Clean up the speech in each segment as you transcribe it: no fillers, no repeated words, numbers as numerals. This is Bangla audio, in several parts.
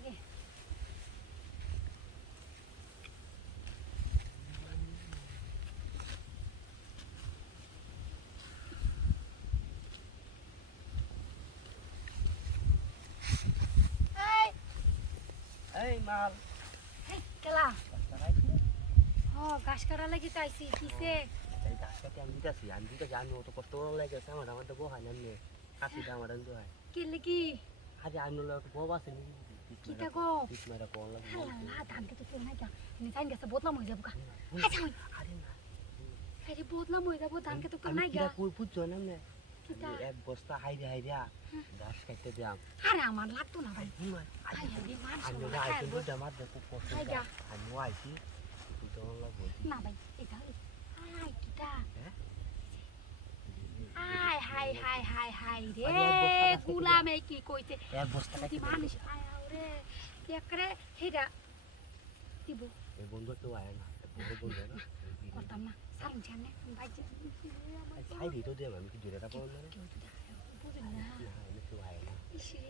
লাগে। এই মাল কেলা কাটাইছি ঘাস কাটা লাগি চাইছি কিসে এই গাছ কাটে আমি দিতেছি আমি অত কষ্ট করে লাগেছে আমার তো বহাই না নিয়ে কাটিটা আমার তো হয় কি লাগি আজ আমি তো বউ আছে নি কিটা গো পিছ মেরা কোন লাগে হালা ধান কে তো কেউ নাই নি চাইন গেছে বদলাম হয়ে যাবো আচ্ছা ওই আরে না আরে বদলাম হয়ে যাবো ধান কে তো কেউ নাই কিরা কই বুঝছো না না কিটা এক বস্তা হাইরা গাছ কাটতে দিলাম আরে আমার লাগতো না ভাই আই আই হাবি মান আমি শুনো না না আইছি দুটা মার দেখো কষ্ট আমি আইছি তো লাগবো না ভাই এটা আই কিটা হ্যাঁ high high high high high আরে এক বস্তা রে গাছ কেটে গুলামে কি কইতে এক বস্তা যদি কাটতে মানুষ আয় রে একরে হেডা দিব এই বন্ধু তো আয় না বড় বন্ধু না করতাম না সারুন ছাড়নে ভাই ছাই দিতো দে আমি কি জোরেটা পাবো না কেউ যদি বুঝেন না না আমি তো আয় না ইসে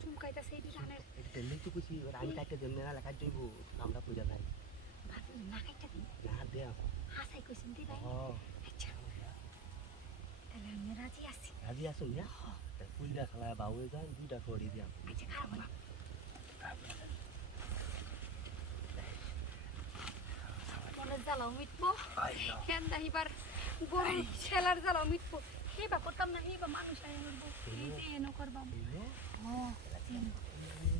চুমকাইতা সেই ধানের দিল্লি তো কিছু আমি কাটতে দেব না লেখা যাইব আমরা কইরা নাই ভাবি না কাইটা দিন না দে হাসাই কইছেন দি ভাই ও আচ্ছা তাহলে আমি রাজি আছি রাজি আছো না কুইলা খালা বাবু যান দুইটা করে দিয়াম আচ্ছা খারাপ না মনে জ্বালাও মিটবো কেন দাহিবার গরু ছেলার জ্বালাও মিটবো হেবা করতাম না হেবা মানুষ আয় করবো এই যে এনো করবাম ও তিন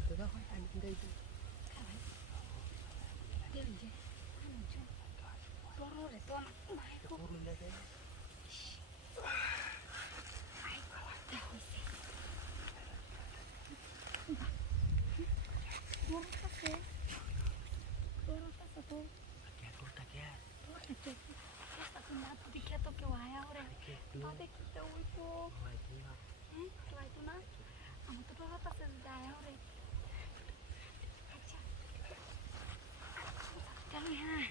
তোরা হয় আমি কিন্তু খাবাই দেন যে মানুষজন বড় রে তো না ভাই গো করুন লাগে ভাই হইছে বড় কাছে তো কে করতা কে না দেখে তো কেউ আয়া ওরে না দেখি তো ওই তো হয় তোমরা হ্যাঁ তো আইতো না আমার তো ডর আছে যে আয়া ওরে আচ্ছা চলো হ্যাঁ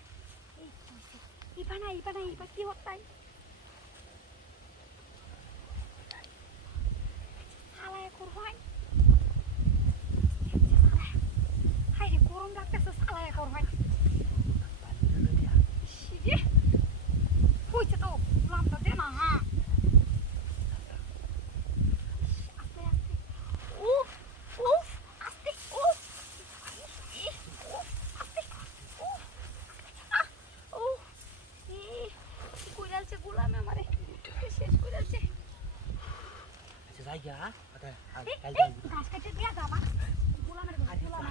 এই কইছে ইবা কি হতাই হালায় কর হয় হাই রে গরম লাগতেছে হালায় কর হয় শিজে কইছে তো লামটা দে না হ্যাঁ আস্তে আস্তে উফ উফ আস্তে উফ উফ আস্তে উফ উফ কইরালছে গোলামে আমারে শেষ কইরালছে আচ্ছা যাই গা আচ্ছা কাল গাছ কাটে দিয়া যাবা গোলামের গোলাম